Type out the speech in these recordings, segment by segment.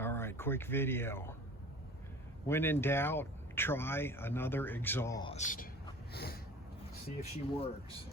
All right, quick video. When in doubt, try another exhaust. See if she works.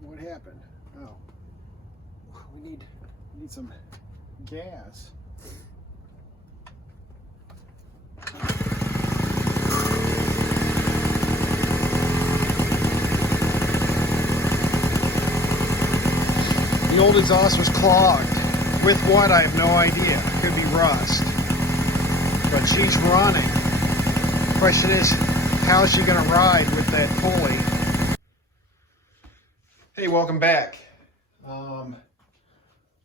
What happened? Oh, we need some gas. The old exhaust was clogged. With what, I have no idea. Could be rust. But she's running. Question is, how is she going to ride with that pulley? Hey, welcome back.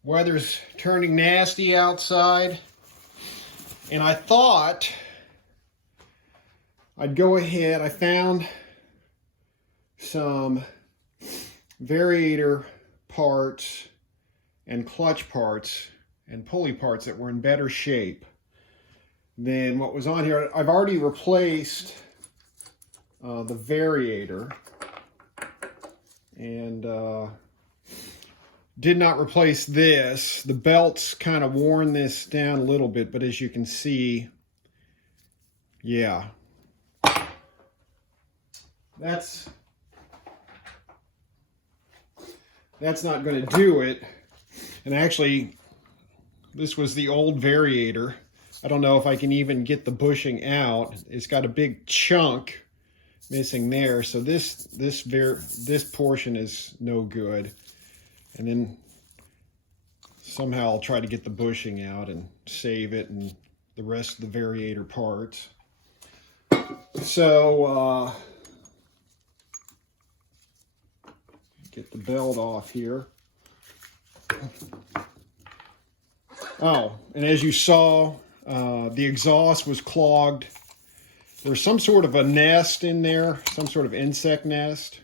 Weather's turning nasty outside, and I thought I'd go ahead. I found some Variator parts and clutch parts and pulley parts that were in better shape than what was on here. I've already replaced the Variator and did not replace this. The belt's kind of worn this down a little bit, but as you can see, yeah, that's not going to do it. And actually, this was the old Variator. I don't know if I can even get the bushing out. It's got a big chunk missing there, so this portion is no good. And then somehow I'll try to get the bushing out and save it and the rest of the Variator parts. So get the belt off here. Oh, and as you saw, the exhaust was clogged. There's some sort of a nest in there, some sort of insect nest.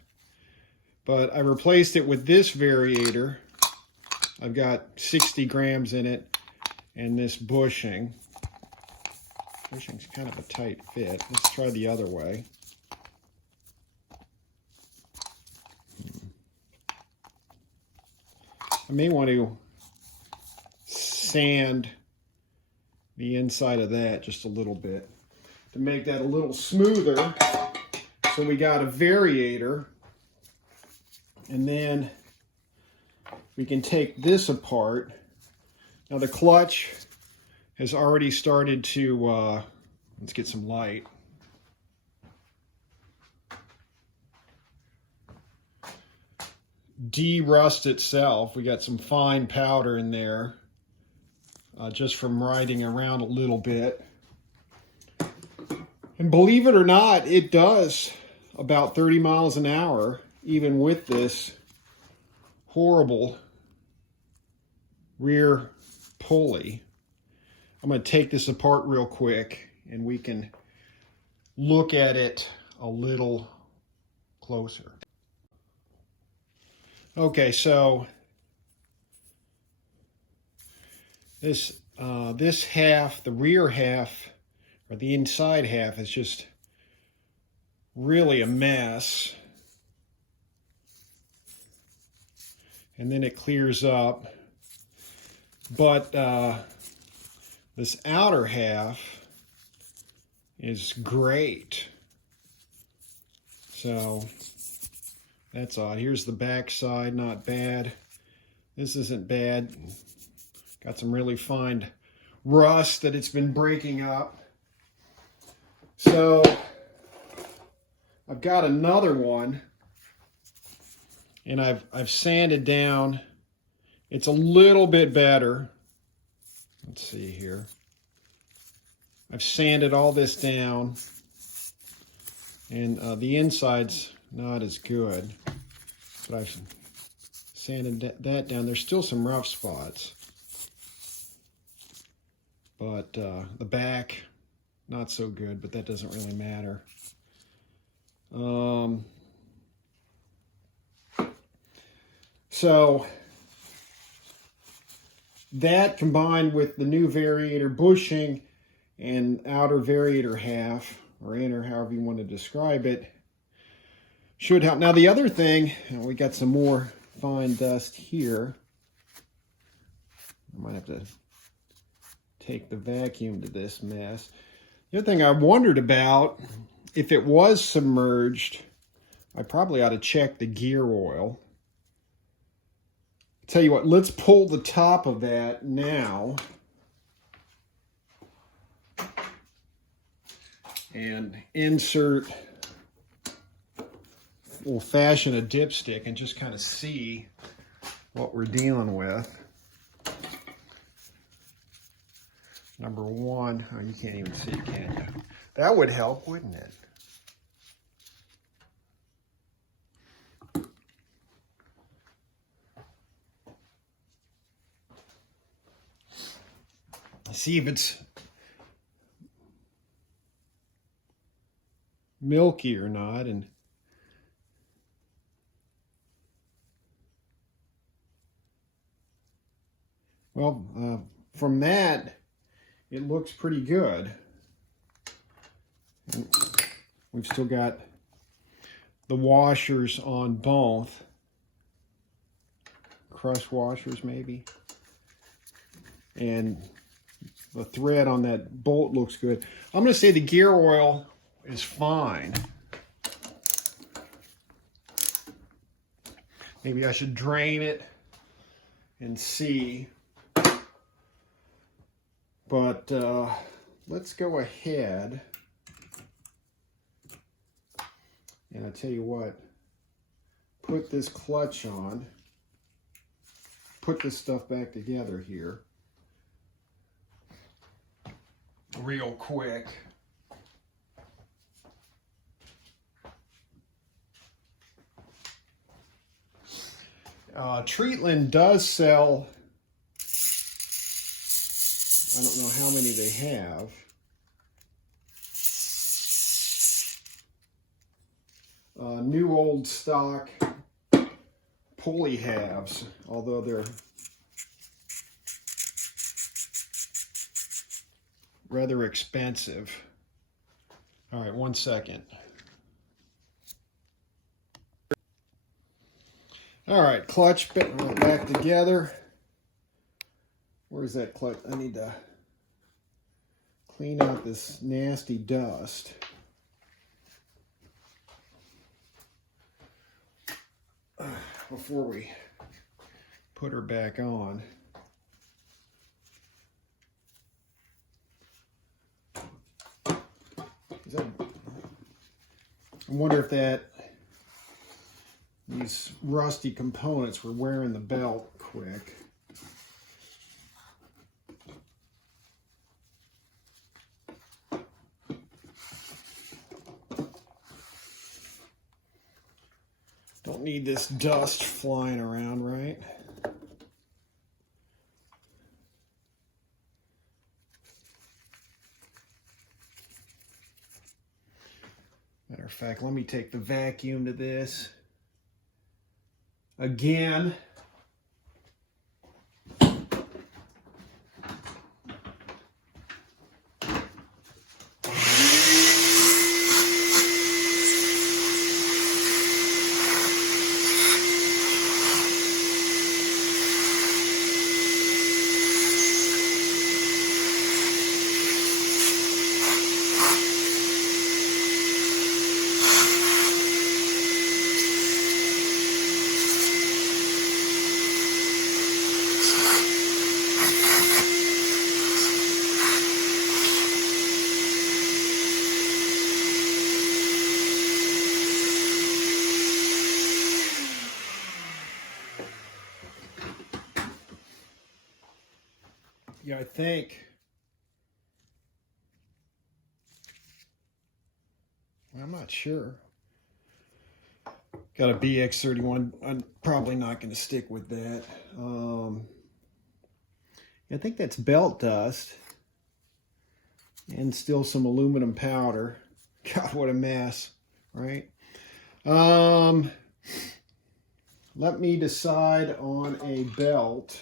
But I replaced it with this Variator. I've got 60 grams in it, and this bushing. Bushing's kind of a tight fit. Let's try the other way. I may want to sand the inside of that just a little bit to make that a little smoother. So we got a Variator, and then we can take this apart. Now the clutch has already started to, let's get some light. De-rust itself. We got some fine powder in there just from riding around a little bit. And believe it or not, it does about 30 miles an hour, even with this horrible rear pulley. I'm going to take this apart real quick and we can look at it a little closer. Okay, so this half, the rear half, or the inside half, is just really a mess. And then it clears up. But this outer half is great. So that's odd. Here's the back side, not bad. This isn't bad. Got some really fine rust that it's been breaking up. So I've got another one, and I've sanded down. It's a little bit better. Let's see here. I've sanded all this down, and the inside's not as good, but I've Sanded that down. There's still some rough spots. But the back, not so good, but that doesn't really matter. So that combined with the new Variator bushing and outer Variator half, or inner, however you want to describe it, should help. Now the other thing, we got some more fine dust here. I might have to take the vacuum to this mess. The other thing I wondered about, if it was submerged, I probably ought to check the gear oil. Tell you what, let's pull the top of that now and insert, we'll fashion a dipstick and just kind of see what we're dealing with. Number one, oh, you can't even see, can you? That would help, wouldn't it? See if it's milky or not, and well, from that, it looks pretty good. And we've still got the washers on both. Crush washers, maybe. And the thread on that bolt looks good. I'm going to say the gear oil is fine. Maybe I should drain it and see. But let's go ahead. And I tell you what, put this clutch on. Put this stuff back together here. Real quick. Treatland does sell, I don't know how many they have. New old stock pulley halves, although they're rather expensive. All right, 1 second. All right, clutch back together. Where's that clutch? I need to clean out this nasty dust. Before we put her back on. I wonder if these rusty components were wearing the belt quick. Don't need this dust flying around, right? Matter of fact, let me take the vacuum to this. Again. Yeah, I think. I'm not sure. Got a BX31. I'm probably not going to stick with that. I think that's belt dust and still some aluminum powder. God, what a mess, right? Let me decide on a belt.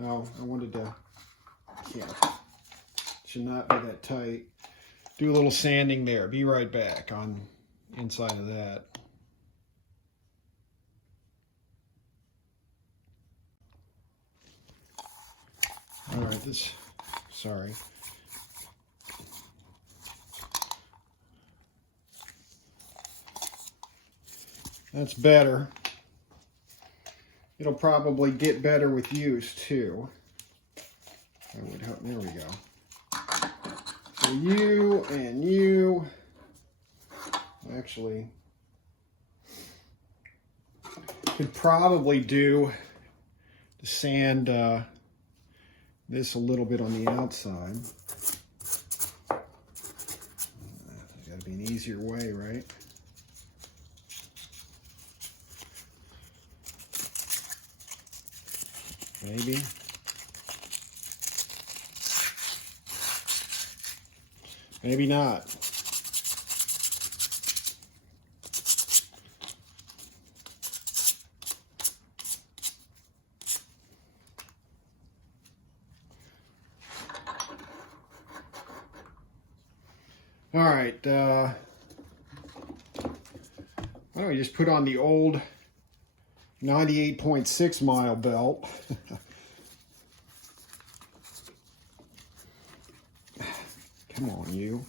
Oh, I wanted to, yeah, should not be that tight. Do a little sanding there. Be right back on inside of that. All right, sorry. That's better. It'll probably get better with use too. I would hope. There we go. So you and you. Actually, could probably do to sand this a little bit on the outside. There's got to be an easier way, right? Maybe. Maybe not. All right. Why don't we just put on the old 98.6 mile belt. Come on, you.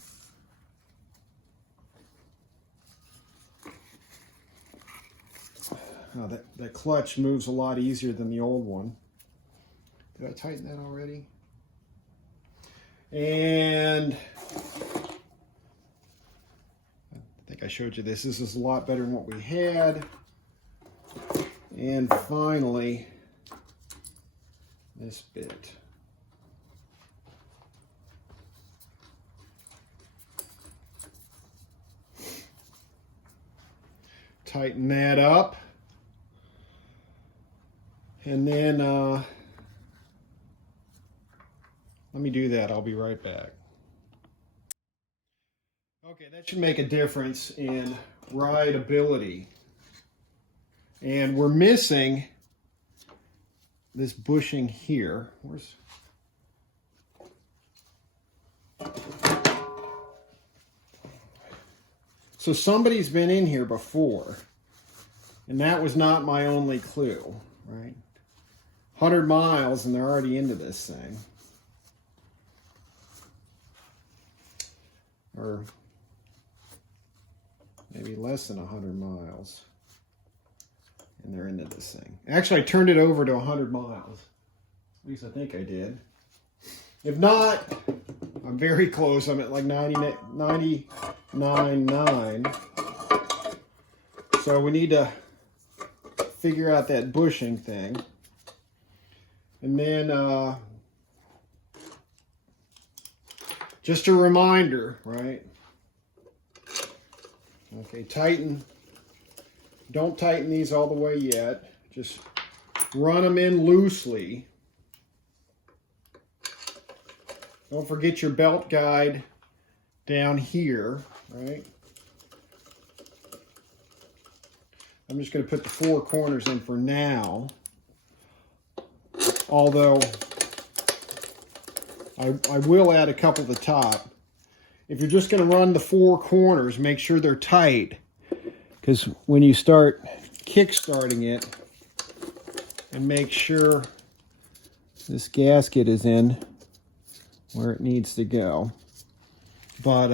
Oh, that clutch moves a lot easier than the old one. Did I tighten that already? And I think I showed you this. This is a lot better than what we had. And finally, this bit. Tighten that up. And then, let me do that. I'll be right back. Okay, that should make a difference in rideability. And we're missing this bushing here. So somebody's been in here before, and that was not my only clue, right? 100 miles and they're already into this thing. Or maybe less than 100 miles. And they're into this thing. Actually, I turned it over to 100 miles. At least I think I did. If not, I'm very close. I'm at like 99.9. So we need to figure out that bushing thing. And then, just a reminder, right? Okay, tighten. Don't tighten these all the way yet. Just run them in loosely. Don't forget your belt guide down here, right? I'm just going to put the 4 corners in for now. Although, I will add a couple at the top. If you're just going to run the 4 corners, make sure they're tight. Because when you start kick-starting it, and make sure this gasket is in where it needs to go. But,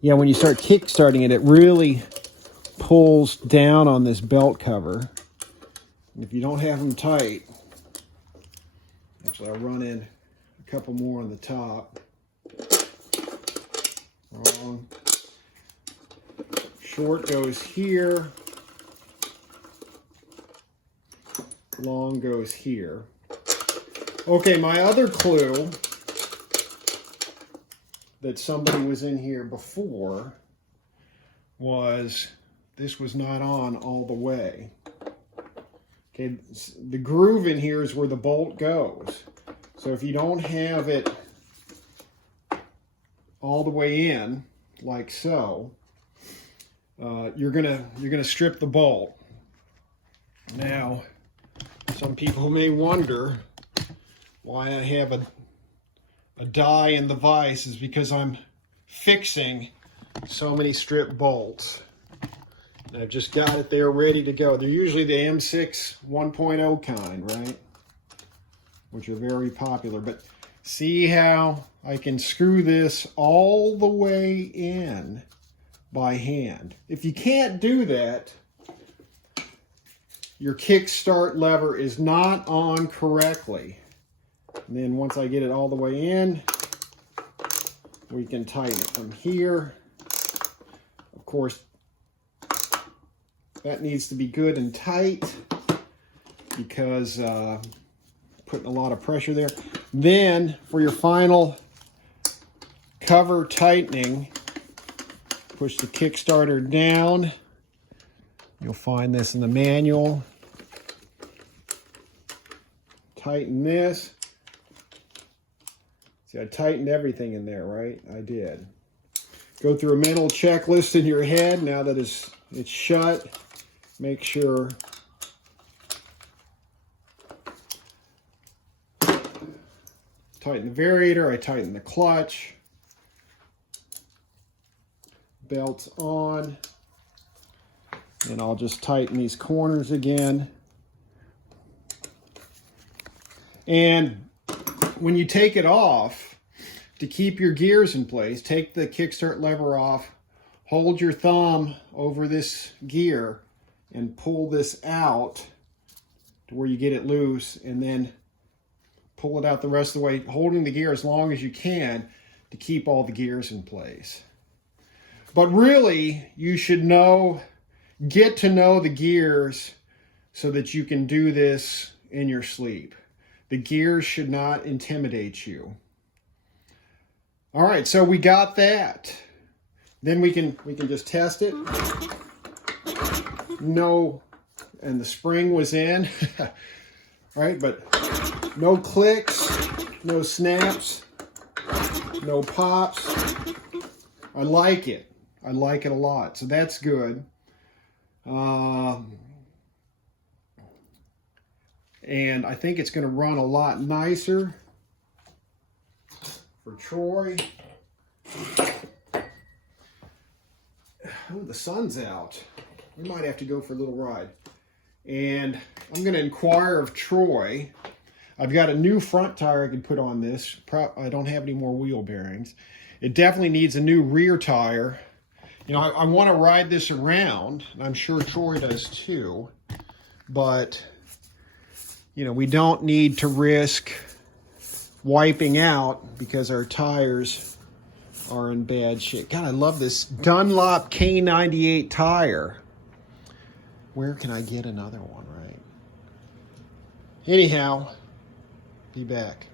yeah, when you start kick-starting it, it really pulls down on this belt cover. And if you don't have them tight, actually I'll run in a couple more on the top. Wrong. Short goes here. Long goes here. Okay, my other clue that somebody was in here before was this was not on all the way. Okay, the groove in here is where the bolt goes. So if you don't have it all the way in, like so, you're gonna strip the bolt. Now, some people may wonder why I have a die in the vise is because I'm fixing so many strip bolts. And I've just got it there ready to go. They're usually the M6 1.0 kind, right? Which are very popular. But see how I can screw this all the way in by hand. If you can't do that, your kickstart lever is not on correctly. And then once I get it all the way in, we can tighten it from here. Of course, that needs to be good and tight because putting a lot of pressure there. Then for your final cover tightening, push the Kickstarter down. You'll find this in the manual. Tighten this. See, I tightened everything in there, right? I did. Go through a mental checklist in your head now that it's shut. Make sure tighten the variator, I tighten the clutch, belt's on, and I'll just tighten these corners again. And when you take it off, to keep your gears in place, take the kickstart lever off, hold your thumb over this gear, and pull this out to where you get it loose, and then pull it out the rest of the way, holding the gear as long as you can to keep all the gears in place. But really, you should get to know the gears so that you can do this in your sleep. The gears should not intimidate you. All right, so we got that. Then we can just test it. No, and the spring was in, right? But no clicks, no snaps, no pops. I like it. I like it a lot. So that's good. And I think it's going to run a lot nicer for Troy. Oh, the sun's out. We might have to go for a little ride. And I'm going to inquire of Troy. I've got a new front tire I can put on this. I don't have any more wheel bearings. It definitely needs a new rear tire. You know, I want to ride this around, and I'm sure Troy does too. But, you know, we don't need to risk wiping out because our tires are in bad shape. God, I love this Dunlop K98 tire. Where can I get another one, right? Anyhow, be back.